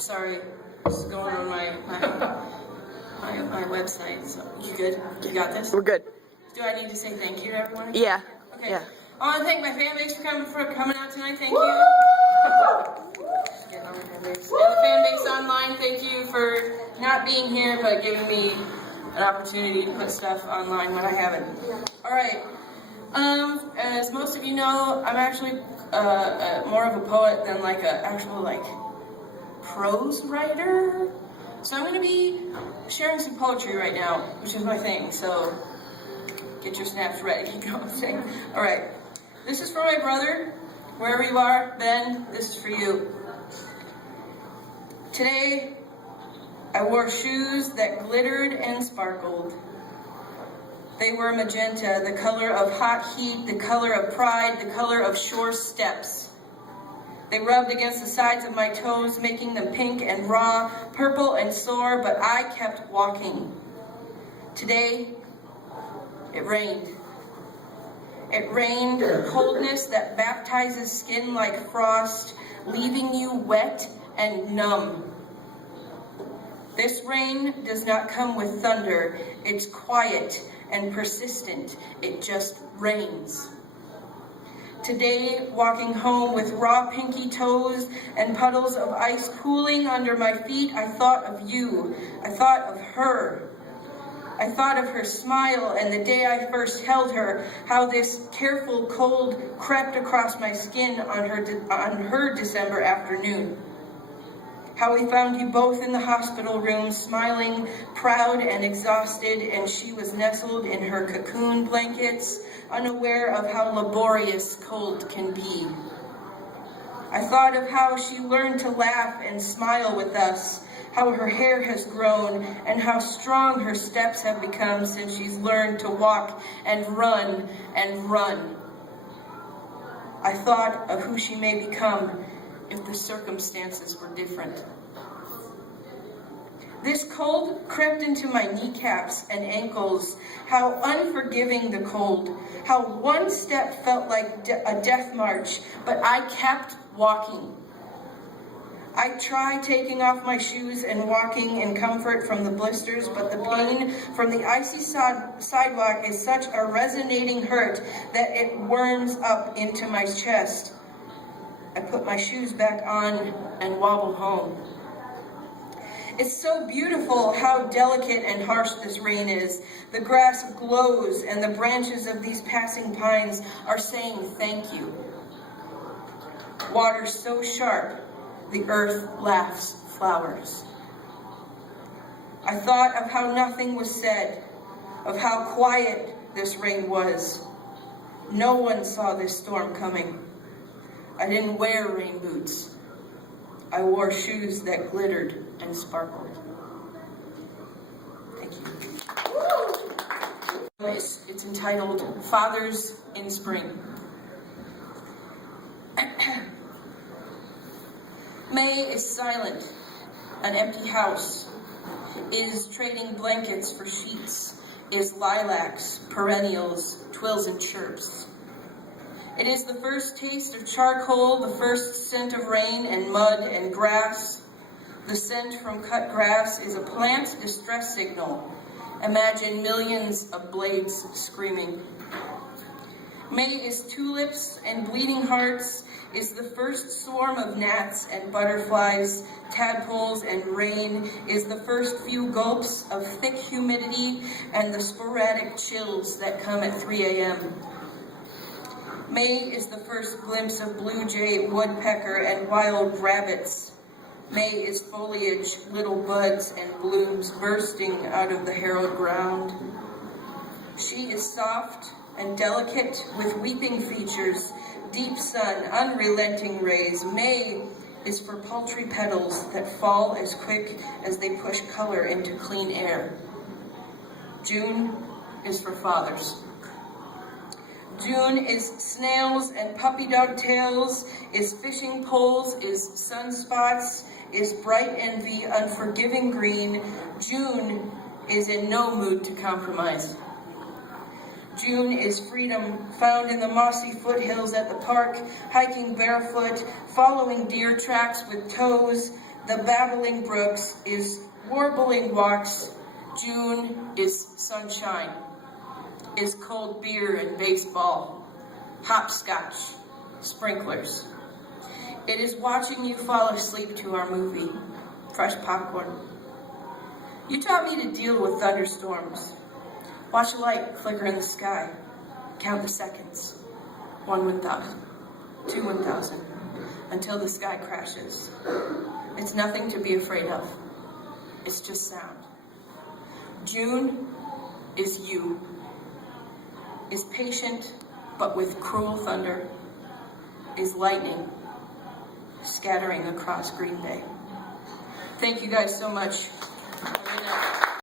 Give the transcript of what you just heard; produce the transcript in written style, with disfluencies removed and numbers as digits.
Sorry, this is going on my website. So you good? You got this? We're good. Do I need to say thank you to everyone? Yeah. Okay. Yeah. I want to thank my fan base for coming out tonight. Thank you. Just getting on my fan base. And the fan base online, thank you for not being here but giving me an opportunity to put stuff online when I haven't. All right. As most of you know, I'm actually more of a poet than like an actual prose writer. So I'm going to be sharing some poetry right now, which is my thing. So get your snaps ready. You know what I'm saying? All right. This is for my brother, wherever you are. Ben, this is for you. Today, I wore shoes that glittered and sparkled. They were magenta, the color of hot heat, the color of pride, the color of sure steps. They rubbed against the sides of my toes, making them pink and raw, purple and sore, but I kept walking. Today, it rained. It rained coldness that baptizes skin like frost, leaving you wet and numb. This rain does not come with thunder. It's quiet and persistent. It just rains. Today, walking home with raw pinky toes and puddles of ice cooling under my feet, I thought of you. I thought of her. I thought of her smile and the day I first held her, how this careful cold crept across my skin on her December afternoon. How we found you both in the hospital room, smiling, proud and exhausted, and she was nestled in her cocoon blankets, unaware of how laborious cold can be. I thought of how she learned to laugh and smile with us, how her hair has grown, and how strong her steps have become since she's learned to walk and run and run. I thought of who she may become if the circumstances were different. This cold crept into my kneecaps and ankles, how unforgiving the cold, how one step felt like a death march, but I kept walking. I tried taking off my shoes and walking in comfort from the blisters, but the pain from the icy sidewalk is such a resonating hurt that it worms up into my chest. I put my shoes back on and wobble home. It's so beautiful how delicate and harsh this rain is. The grass glows and the branches of these passing pines are saying thank you. Water so sharp, the earth laughs flowers. I thought of how nothing was said, of how quiet this rain was. No one saw this storm coming. I didn't wear rain boots. I wore shoes that glittered and sparkled. Thank you. It's entitled Fathers in Spring. May is silent, an empty house, is trading blankets for sheets, is lilacs, perennials, twills and chirps. It is the first taste of charcoal, the first scent of rain and mud and grass. The scent from cut grass is a plant distress signal. Imagine millions of blades screaming. May is tulips and bleeding hearts, is the first swarm of gnats and butterflies, tadpoles and rain, is the first few gulps of thick humidity and the sporadic chills that come at 3 a.m. May is the first glimpse of blue jay, woodpecker, and wild rabbits. May is foliage, little buds and blooms bursting out of the harrowed ground. She is soft and delicate with weeping features, deep sun, unrelenting rays. May is for paltry petals that fall as quick as they push color into clean air. June is for fathers. June is snails and puppy dog tails, is fishing poles, is sunspots, is bright envy, unforgiving green. June is in no mood to compromise. June is freedom, found in the mossy foothills at the park, hiking barefoot, following deer tracks with toes, The babbling brooks is warbling walks. June is sunshine, is cold beer and baseball, hopscotch, sprinklers. It is watching you fall asleep to our movie, fresh popcorn. You taught me to deal with thunderstorms. Watch a light flicker in the sky. Count the seconds. 1 1,000, 2 1,000, until the sky crashes. It's nothing to be afraid of. It's just sound. June is you. Is patient, but with cruel thunder. Is lightning, scattering across Green Bay. Thank you guys so much.